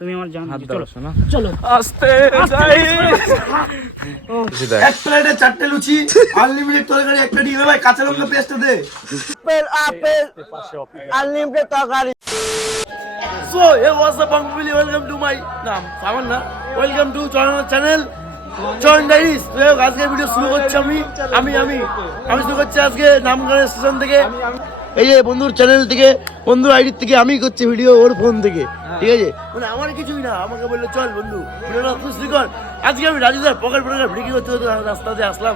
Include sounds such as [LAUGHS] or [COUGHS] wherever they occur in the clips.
তুমি আমার জান হাত চলো দাও শোনা চলো। আস্তে যাই। এক প্লেটে চারটে লুচি আনলিমিটেড তরকারি একটা ডিম ভাই কাঁচা লঙ্কা পেস্ট দে। আনলিমিটেড তরকারি। সো হে হোয়াটস আপ বাংবুলি ওয়েলকাম টু মাই নাম সামান না। ওয়েলকাম টু চয়ন চ্যানেল চয়ন ডাইরিস আজকে ভিডিও শুরু করছি আমি। আমি আমি। আমি শুরু করছি আজকে নামগানের স্টেশন থেকে। এই যে বন্ধুর চ্যানেল থেকে বন্ধুর আইডি থেকে আমি করছি ভিডিও ওর ফোন থেকে। ঠিক আছে? মানে আমার কিছুই না আমাকে বলল চল বন্ধু ভিডিওটা শুরু কর। আজকে আমি রাজুদার পকেট পকেট ভিডিও করতে করতে রাস্তাতে আসলাম।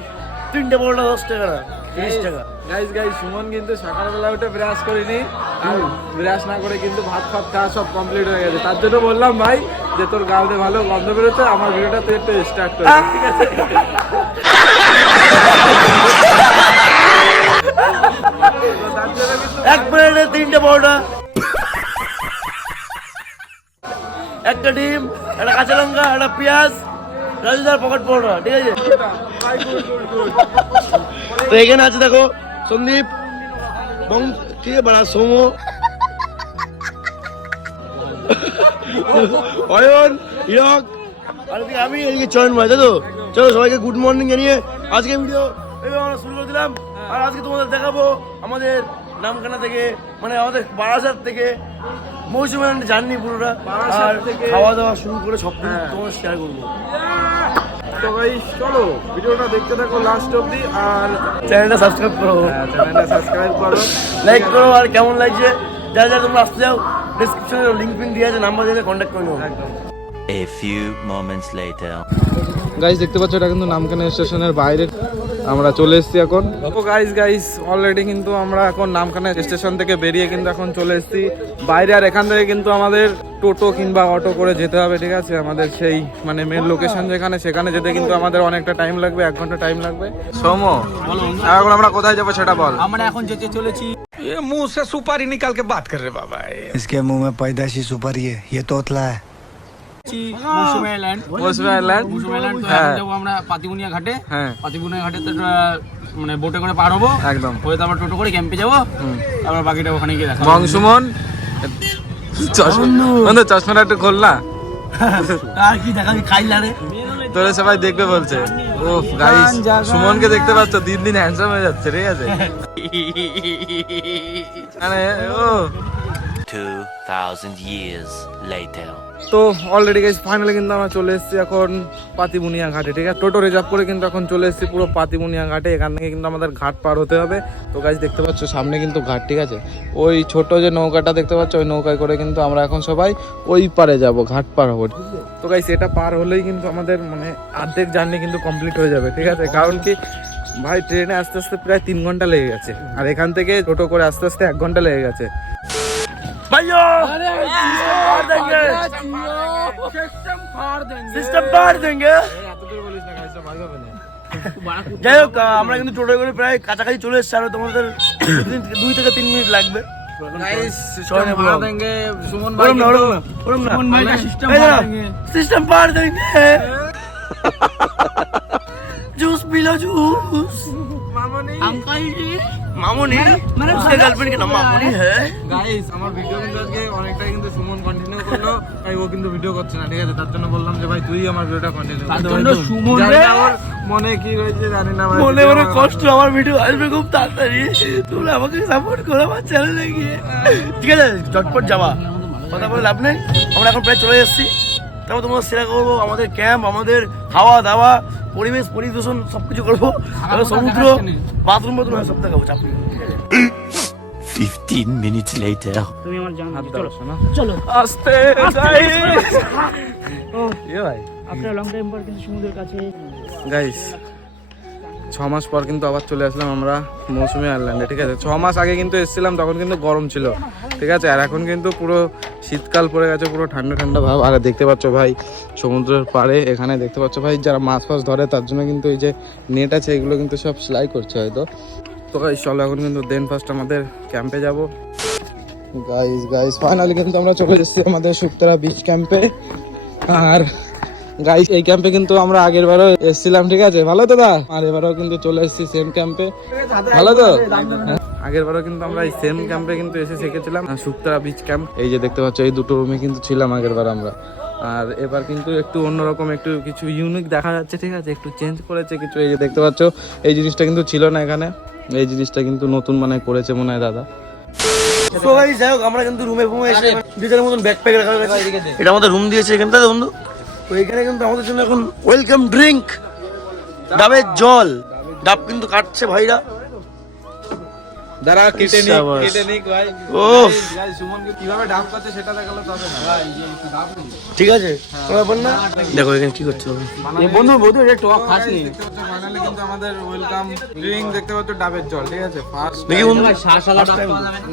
তিনটে বড়টা দশ টাকা না তিরিশ টাকা। গাইস গাইস সুমন কিন্তু সকালবেলা উঠে ব্রাশ করিনি। আর ব্রাশ না করে কিন্তু ভাত ফাত খাওয়া সব কমপ্লিট হয়ে গেছে। তার জন্য বললাম ভাই যে তোর গাউতে ভালো গন্ধ বেরোচ্ছে আমার ভিডিওটা তুই একটু স্টার্ট করে। ঠিক আছে। [LAUGHS] এক প্লেটে তিনটে বড়টা একটা ডিম, একটা কাঁচা লঙ্কা, একটা পেঁয়াজ, রাজুদার পকেট পরোটা ঠিক আছে? তো এখানে আছে দেখো, সন্দীপ আছে বড়া, সোমো, অয়ন হিরক আর আমি এদিকে চয়ন ভাই তো? চলো সবাইকে গুড মর্নিং জানিয়ে আজকে ভিডিও এইভাবে আমরা শুরু করে দিলাম। আর আজকে তোমাদের দেখাবো আমাদের নামখানা থেকে মানে আমাদের বারাসাত থেকে মৌসুমে জার্নি পুরোটা আর খাওয়া দাওয়া শুরু করে সব কিছু হ্যাঁ। তোমার শেয়ার করব। তো গাইস চলো ভিডিওটা দেখতে থাকো লাস্ট অবধি আর চ্যানেলটা সাবস্ক্রাইব করো। চ্যানেলটা সাবস্ক্রাইব করো। লাইক করো আর কেমন লাগছে? যারা যারা তোমরা আসতে যাও ডিসক্রিপশনে লিঙ্ক ফিঙ্ক দিয়ে আছে নাম্বার দিয়ে কন্ট্যাক্ট করে নেব A few moments later. Guys দেখতে পাচ্ছ এটা কিন্তু নামখানা স্টেশনের বাইরে আমরা চলে এসেছি এখন তো গাইস গাইস অলরেডি কিন্তু আমরা এখন নামখানা স্টেশন থেকে বেরিয়ে কিন্তু এখন চলে এসেছি বাইরে আর এখান থেকে কিন্তু আমাদের টোটো কিংবা অটো করে যেতে হবে ঠিক আছে আমাদের সেই মানে মেন লোকেশন যেখানে সেখানে যেতে কিন্তু আমাদের অনেকটা টাইম লাগবে এক ঘন্টা টাইম লাগবে সৌম এখন আমরা কোথায় যাবো সেটা বল আমরা এখন যেতে চলেছি इसके मुंह में पैदाशी सुपारी है ये तोतला है Mousumi island Mousumi island Mousumi island তো হ্যাঁ। যাব আমরা পাতিবুনিয়া ঘাটে। হ্যাঁ। পাতিবুনিয়া ঘাটে তো মানে বোটে করে পার হব। একদম। হয়ে তারপর টোটো করে ক্যাম্পে যাব। তারপর বাকিটা ওখানে গিয়ে দেখা বংশুমন চশমা চশমাটা একটু খোল না। আর কি দেখাবি খাইলা রে। তোরে সবাই দেখবে বলছে। ও গাইস সুমনকে দেখতে পাচ্ছ দিন দিন হ্যান্ডসাম হয়ে যাচ্ছে ঠিক আছে? মানে ও। 2,000 years later. তো অলরেডি গাইস ফাইনালি কিন্তু আমরা চলে এসেছি এখন পাতিবুনিয়া ঘাটে, ঠিক আছে? টোটো রিজার্ভ করে কিন্তু এখন চলে এসেছি পুরো পাতিবুনিয়া ঘাটে, এখান থেকে কিন্তু আমাদের ঘাট পার হতে হবে। তো গাইস দেখতে পাচ্ছ সামনে কিন্তু ঘাট, ঠিক আছে? ওই ছোট যে নৌকাটা দেখতে পাচ্ছ, ওই নৌকায় করে কিন্তু আমরা এখন সবাই ওই পারে যাব, ঘাট পার হব, ঠিক আছে? তো গাইস এটা পার হলেই কিন্তু আমাদের মানে অর্ধেক জার্নি কিন্তু কমপ্লিট হয়ে যাবে, ঠিক আছে? কারণ কি, ভাই ট্রেনে আস্তে আস্তে প্রায় তিন ঘণ্টা লেগে গেছে, আর এখান থেকে টোটো করে আস্তে আস্তে এক ঘণ্টা লেগে গেছে। भाइयों সিস্টেম পার দেंगे যাই হোক আমরা কিন্তু টোটো করে প্রায় কাছাকাছি চলে এসেছি আরও তোমাদের দুই থেকে তিন মিনিট লাগবে সিস্টেম পার দেंगे জুস পিলো জুস अंकल जी মামুনি সে গার্লফ্রেন্ড কি নাম মামুনি হ্যাঁ গাইস আমার ভিডিও কিন্তু আজকে অনেকটা কিন্তু সুমন কন্টিনিউ করল তাই ও কিন্তু ভিডিও করছে না ঠিক আছে? তার জন্য বললাম যে ভাই তুই আমার ভিডিওটা কন্টিনিউ তার জন্য সুমন মনে কি হয়েছে জানি না ভাই মনে মনে কষ্ট আমার ভিডিও আসবে খুব তাড়াতাড়ি। তোমরা আমাকে সাপোর্ট করো আমার চ্যানেলে গিয়ে। ঠিক আছে চটপট যাওয়া কথা বলে লাভ নেই। আমরা এখন প্রায় চলে এসেছি। তারপর তোমরা সেরা করব আমাদের ক্যাম্প আমাদের খাওয়া দাওয়া পরিবেশ পরিদূষণ সবকিছু করব। সমুদ্র বাথরুম বাথরুম সব দেখাবো চাপ ফিফটিন ঠিক আছে? 15 minutes later. তুমি আমার জান হাত চলো চলো। আস্তে এ ভাই। আপনার লং টাইম পর কিন্তু সমুদ্রের কাছে গাইস ছ মাস পর কিন্তু আবার চলে আসলাম আমরা মৌসুমি আইল্যান্ডে ঠিক আছে? ছ মাস আগে কিন্তু এসেছিলাম, তখন কিন্তু গরম ছিল, ঠিক আছে? আর এখন কিন্তু পুরো শীতকাল পড়ে গেছে, পুরো ঠান্ডা ঠান্ডা ভাব। আর দেখতে পাচ্ছ ভাই, সমুদ্রের পাড়ে এখানে দেখতে পাচ্ছ ভাই, যারা মাছ ফাছ ধরে, তার জন্য কিন্তু এই যে নেট আছে, এগুলো কিন্তু সব সেলাই করছে হয়তো। তো গাইস চলো এখন কিন্তু দেন ফার্স্ট আমাদের ক্যাম্পে যাব। গাইস গাইস ফাইনালি কিন্তু আমরা চলে এসেছি আমাদের শুক্তরা বিচ ক্যাম্পে আর গাইস এই ক্যাম্পে কিন্তু আমরা আগের বারও এসেছিলাম ঠিক আছে? ভালো তো দা? আর এবারও কিন্তু চলে এসেছি সেম ক্যাম্পে ভালো তো। আগের বারও কিন্তু আমরা এই সেম ক্যাম্পে কিন্তু এসে শিখেছিলাম শুক্তারা বিচ ক্যাম্প এই যে দেখতে পাচ্ছ এই দুটো রুমে কিন্তু ছিলাম আগের বার আমরা। আর এবার কিন্তু একটু অন্যরকম একটু কিছু ইউনিক দেখা যাচ্ছে ঠিক আছে? একটু চেঞ্জ করেছে কিছু এই যে দেখতে পাচ্ছ এই জিনিসটা কিন্তু ছিল না এখানে। এই জিনিসটা কিন্তু নতুন মানে করেছে মনে হয় দাদা। ভাই যাই হোক আমরা কিন্তু রুমে ফুমে এসে দুজনের মতন ব্যাকপ্যাক রাখা এটা আমাদের রুম দিয়েছে এখানটাতে বন্ধু? তো এখানে কিন্তু আমাদের জন্য এখন ওয়েলকাম ড্রিঙ্ক ডাবের জল। ডাব কিন্তু কাটছে ভাইরা। দাঁড়া কেটে নিক কেটে নিক ভাই। ভাই সুমনকে কীভাবে ডাব করছে সেটা দেখালে তবে না। ঠিক আছে কোনো ব্যাপার না। দেখো এখানে কি করছে বাবু? বন্ধু বন্ধু এটা টক খাসনি। দেখতে পাচ্ছ কিন্তু আমাদের ওয়েলকাম ড্রিঙ্ক দেখতে পাচ্ছ ডাবের জল ঠিক আছে? ফার্স্ট দেখি বন্ধু।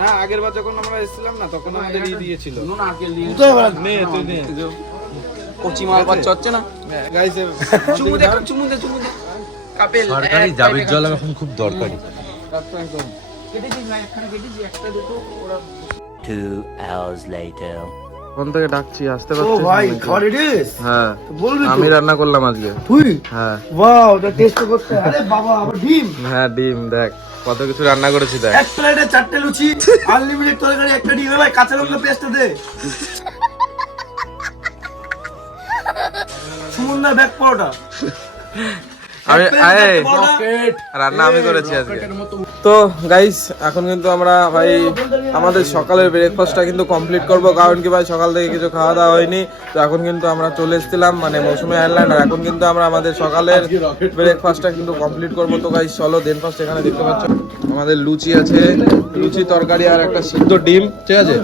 না? আগের বার যখন আমরা এসেছিলাম না তখন আমাদের ই দিয়েছিল। কোথায় বলা? নে তুই নে। কচি মাল বাচ্চা হচ্ছে না? চুমু চুমু দে চুমু দে। কাপেল সরকারি জাবির জল এখন। খুব দরকারি। কেটেছিস না? একখানে কেটেছি একটা দুটো ওরা Two hours later. ফোন থেকে ডাকছি আসতে ও ভাই হ্যাঁ। বলবি আমি রান্না করলাম আজকে। তুই? হ্যাঁ। ওয়াও টেস্ট করতে। আরে বাবা আবার ডিম? হ্যাঁ ডিম দেখ। কত কিছু রান্না করেছি দেখ। এক প্লেটে চারটে লুচি আনলিমিটেড তরকারি একটা ডিম ভাই কাঁচা লঙ্কা পেস্ট দে। সুমনদার ব্যাক পরোটা আমি এক plate এই, চারটে পরোটা। রান্না আমি করেছি আজকে। তো গাইস এখন কিন্তু আমরা ভাই আমাদের সকালের ব্রেকফাস্টটা কিন্তু কমপ্লিট করব কারণ কি ভাই সকাল থেকে কিছু খাওয়া দাওয়া হয়নি। তো এখন কিন্তু আমরা চলে এসেছিলাম মানে মৌসুমি আয়ারল্যান্ড আর এখন কিন্তু আমরা আমাদের সকালের ব্রেকফাস্টটা কিন্তু কমপ্লিট করব। তো গাইস চলো দেন ফার্স্ট এখানে দেখতে পাচ্ছ। আমাদের লুচি আছে লুচি তরকারি আর একটা সিদ্ধ ডিম ঠিক আছে?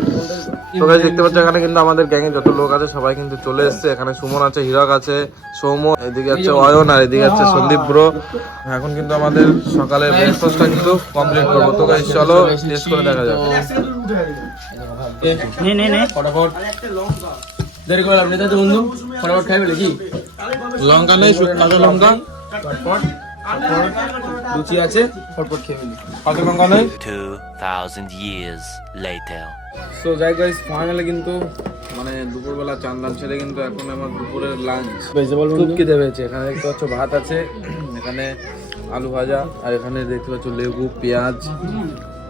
তো গাইস দেখতে পাচ্ছ এখানে কিন্তু আমাদের গ্যাংয়ে যত লোক আছে সবাই কিন্তু চলে এসেছে। এখানে সুমন আছে হিরক আছে সৌম এদিকে আছে অয়ন আর এদিকে আছে সন্দীপ ব্রো। এখন কিন্তু আমাদের সকালের ব্রেকফাস্টটা কিন্তু কমপ্লিট করব। তো গাইস চলো টেস্ট করে দেখা যাবে নে নে নে। দেরি করে লাভ নেই তাই তো বন্ধু ফটাফট খাই বলে কি লঙ্কা নেই কাঁচা লঙ্কা। লুচি আছে? ফটফট খেয়ে ফেলি কাঁচা লঙ্কা নেই Two thousand years later. So যাই গাইস ফাইনালি কিন্তু মানে দুপুরবেলা চান্দান ছেড়ে কিন্তু এখন আমার দুপুরের লাঞ্চ ভেজিটেবল খুব খিদে পেয়েছে। এখানে দেখতে পাচ্ছ ভাত আছে এখানে আলু ভাজা আর এখানে দেখতে পাচ্ছ লেবু পেঁয়াজ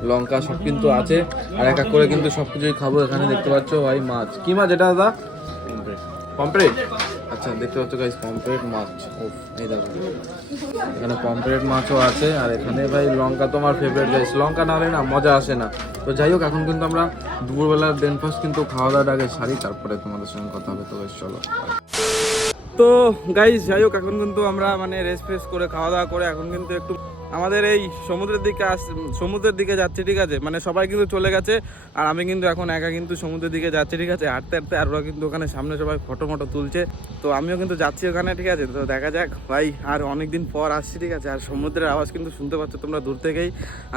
লঙ্কা সব কিন্তু আছে। আর এক এক করে কিন্তু সব কিছুই খাব। এখানে দেখতে পাচ্ছ ভাই মাছ। কি মাছ এটা দাদা? পম্পলেট আচ্ছা দেখতে পাচ্ছ গাইস পম্পলেট মাছ। এই দেখো। এখানে পম্পলেট মাছও আছে, আর এখানে ভাই লঙ্কা তোমার ফেভারিট গাইস লঙ্কা না হলে না মজা আসে না। তো যাই হোক, এখন কিন্তু আমরা দুপুরবেলার ব্রেকফাস্ট কিন্তু খাওয়া দাওয়ার আগে সারি, তারপরে তোমাদের সঙ্গে কথা হবে। তো বেশ চলো। তো গাইস যাই হোক, এখন কিন্তু আমরা মানে রেস্ট ফ্রেস করে খাওয়া দাওয়া করে এখন কিন্তু একটু আমাদের এই সমুদ্রের দিকে আস, সমুদ্রের দিকে যাচ্ছি, ঠিক আছে? মানে সবাই কিন্তু চলে গেছে, আর আমি কিন্তু এখন একা কিন্তু সমুদ্রের দিকে যাচ্ছি, ঠিক আছে? হাঁটতে হাঁটতে আর ওরা কিন্তু ওখানে সামনে সবাই ফটো মটো তুলছে। তো আমিও কিন্তু যাচ্ছি ওখানে, ঠিক আছে? তো দেখা যাক, ভাই, আর অনেক দিন পর আসছি, ঠিক আছে? আর সমুদ্রের আওয়াজ কিন্তু শুনতে পাচ্ছ তোমরা দূর থেকেই।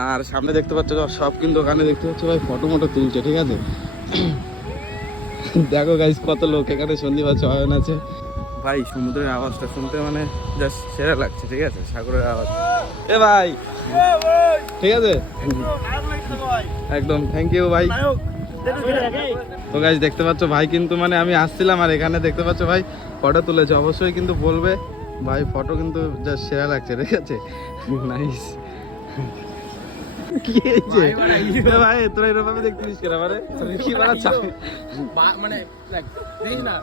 আর সামনে দেখতে পাচ্ছ সব কিন্তু ওখানে দেখতে পাচ্ছ ভাই, ফটো মটো তুলছে, ঠিক আছে? [COUGHS] দেখো গাইজ কত লোক এখানে আছে অয়ন আছে। ভাই, সমুদ্রের আওয়াজটা শুনতে মানে জাস্ট সেরা লাগছে, ঠিক আছে? সাগরের আওয়াজ। এ ভাই। ঠিক আছে? একদম থ্যাংক ইউ ভাই। তো গাইজ দেখতে পাচ্ছ ভাই কিন্তু মানে আমি আসছিলাম আর এখানে দেখতে পাচ্ছ ভাই ফটো তুলেছে। অবশ্যই কিন্তু বলবে, ভাই ফটো কিন্তু জাস্ট সেরা লাগছে, ঠিক আছে? নাইস কি হয়েছে? ভাই, তোরা এরকম দেখছিস কেন মানে কি বানাচ্ছ? মানে দেখ না।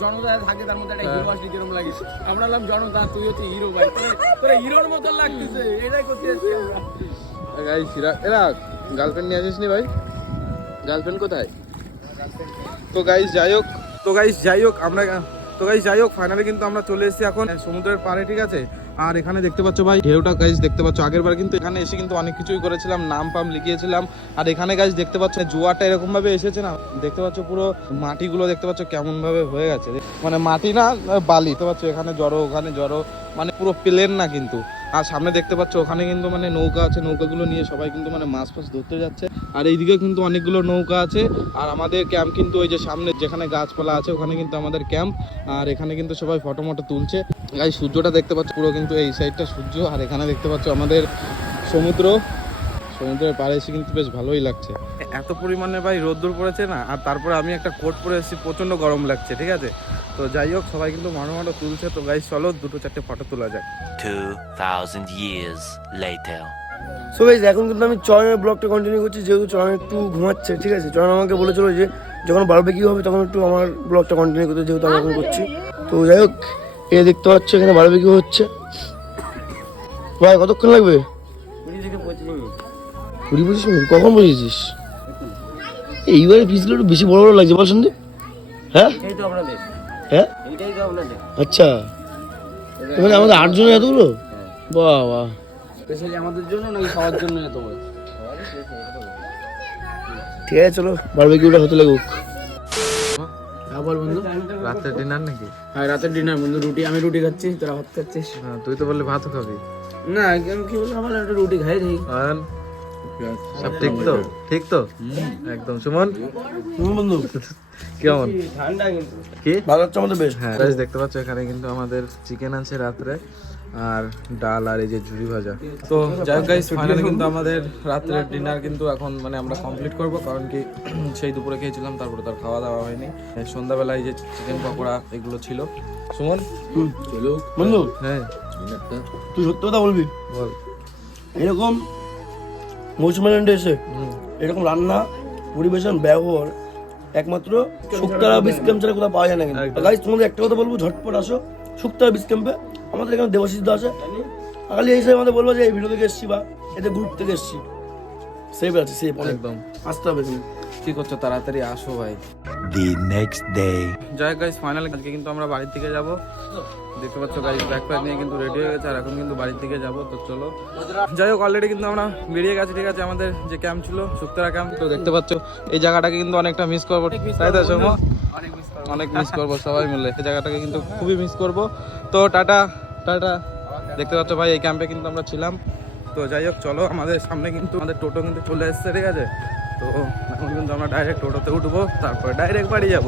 জনতা থাকে তার মধ্যে একটা হিরো আসলে কীরকম লাগিস আমরা হলাম জনতা তুই হচ্ছে হিরো ভাই। তোরা হিরোর মতন লাগতেছে। এটাই করতে গাইস এরা গার্লফ্রেন্ড নিয়ে আসিস নি ভাই? গার্লফ্রেন্ড কোথায়? তো গাইস যাই হোক তো গাইস যাই হোক আমরা তো গাইস যাই হোক ফাইনালি কিন্তু আমরা চলে এসেছি এখন সমুদ্রের পাড়ে ঠিক আছে? আর এখানে দেখতে পাচ্ছ ভাই, ঢেউটা গাইস দেখতে পাচ্ছ। আগের বার কিন্তু এখানে এসে কিন্তু অনেক কিছুই করেছিলাম, নাম পাম লিখিয়েছিলাম। আর এখানে গাইস দেখতে পাচ্ছ, জোয়ারটা এরকম ভাবে এসেছে না? দেখতে পাচ্ছ পুরো মাটিগুলো, দেখতে পাচ্ছ কেমন ভাবে হয়ে গেছে। মানে মাটি না বালি, দেখতে পাচ্ছ? এখানে জড়ো, ওখানে জড়ো মানে পুরো প্লেন না কিন্তু। আর সামনে দেখতে পাচ্ছ, ওখানে কিন্তু মানে নৌকা আছে, নৌকাগুলো নিয়ে সবাই কিন্তু মানে মাছ ফাছ ধরতে যাচ্ছে। আর এইদিকে কিন্তু অনেকগুলো নৌকা আছে। আর আমাদের ক্যাম্প কিন্তু ওই যে সামনে যেখানে গাছপালা আছে, ওখানে কিন্তু আমাদের ক্যাম্প আর এখানে কিন্তু সবাই ফটো মটো তুলছে। গাই সূর্যটা দেখতে পাচ্ছ পুরো কিন্তু এই সাইডটা সূর্য আর এখানে দেখতে পাচ্ছ আমাদের সমুদ্র। সমুদ্রের পাড়ে এসে কিন্তু বেশ ভালোই লাগছে। এত পরিমাণে ভাই রোদ্দুর পড়েছে না? আর তারপরে আমি একটা কোট পরে এসেছি প্রচণ্ড গরম লাগছে ঠিক আছে? তো যাই হোক সবাই কিন্তু মানো মানো তুলছে। তো গাইস চলো দুটো চারটে ফটো তোলা যাক। years later. সো গাইজ এখন কিন্তু আমি চয়নের ব্লগটা কন্টিনিউ করছি যেহেতু চয়ন একটু ঘুমাচ্ছে ঠিক আছে? চয়ন আমাকে বলেছিল যে যখন বারবে কি হবে তখন একটু আমার ব্লগটা কন্টিনিউ করতে যেহেতু আমি এখন করছি। তো যাই হোক এ দেখতে পাচ্ছ এখানে বারবে কি হচ্ছে। ভাই কতক্ষণ লাগবে? কুড়ি পঁচিশ মিনিট? কখন বসেছিস? এইবারে পিসগুলো একটু বেশি বড় বড় লাগছে বল সন্দীপ হ্যাঁ? হ্যাঁ? আচ্ছা। এখানে আমাদের আটজনের এতগুলো? বাহ বাহ স্পেশালি আমাদের জন্য নাকি সবার জন্য এত ঠিক আছে চলো। বারবিকিউটা হতে লাগুক। আবার বন্ধু। রাতে ডিনার নাকি? হ্যাঁ রাতে ডিনার বন্ধু রুটি আমি রুটি খাচ্ছি তোরা ভাত খাচ্ছিস। হ্যাঁ, তুই তো বললি ভাতও খাবি। না আমি কি বললাম আমার একটা রুটি খাই আর সব ঠিক তো? ঠিক তো? একদম। সুমন? বন্ধু। কেমন? কি? ভালো হচ্ছে আমাদের বেশ। হ্যাঁ দেখতে পাচ্ছ এখানে কিন্তু আমাদের চিকেন আছে রাত্রে। আর ডাল আর এই যে ঝুরি ভাজা। তো যাই হোক গাইস ফাইনালি কিন্তু আমাদের রাত্রের ডিনার কিন্তু এখন মানে আমরা কমপ্লিট করব কারণ কি [CLEARS THROAT] সেই দুপুরে খেয়েছিলাম তারপরে তার খাওয়া দাওয়া হয়নি। সন্ধ্যাবেলায় এই যে চিকেন পকোড়া এগুলো ছিল। সুমন? চলো। বন্ধু? হ্যাঁ। তুই সত্যি কথা বলবি? বল। এরকম মৌসুমাল্যান্ডে এসে এরকম রান্না পরিবেশন ব্যবহার একমাত্র শুক্তারা বিস ক্যাম্প ছাড়া কোথাও পাওয়া যায় না কিন্তু। গাইস তোমাদের একটা কথা বলব ঝটপট আসো। শুক্তারা বিস ক্যাম্পে আমাদের এখানে দেবশিদ্ধ আছে। খালি এই হিসাবে আমাদের বলব যে এই ভিডিও থেকে এসছি বা এতে গ্রুপ থেকে এসছি। সেভ আছে সেভ অনেক। একদম। আসতে হবে কিন্তু কি করছ? তাড়াতাড়ি আসো ভাই। The নেক্সট ডে যাই হোক গাইস ফাইনালি আজকে কিন্তু আমরা বাড়ির থেকে যাব। দেখতে পাচ্ছ গাইস ব্যাগ প্যাক নিয়ে কিন্তু রেডি হয়ে গেছে আর এখন কিন্তু বাড়ির দিকে যাব তো চলো। যাই হোক অলরেডি কিন্তু আমরা বেরিয়ে গেছি ঠিক আছে? আমাদের যে ক্যাম্প ছিল সুক্তারা ক্যাম্প তো দেখতে পাচ্ছ এই জায়গাটাকে কিন্তু অনেকটা মিস করব। তাই তো সৌম্য? অনেক মিস করব, সবাই মিলে। এই জায়গাটাকে কিন্তু খুবই মিস করব। তো টাটা টাটা। দেখতে পাচ্ছ ভাই, এই ক্যাম্পে কিন্তু আমরা ছিলাম। তো যাই হোক, চলো, আমাদের সামনে কিন্তু, আমাদের টোটো কিন্তু চলে এসছে, ঠিক আছে? তো এখন কিন্তু আমরা ডাইরেক্ট টোটোতে উঠবো, তারপরে ডাইরেক্ট বাড়ি যাব।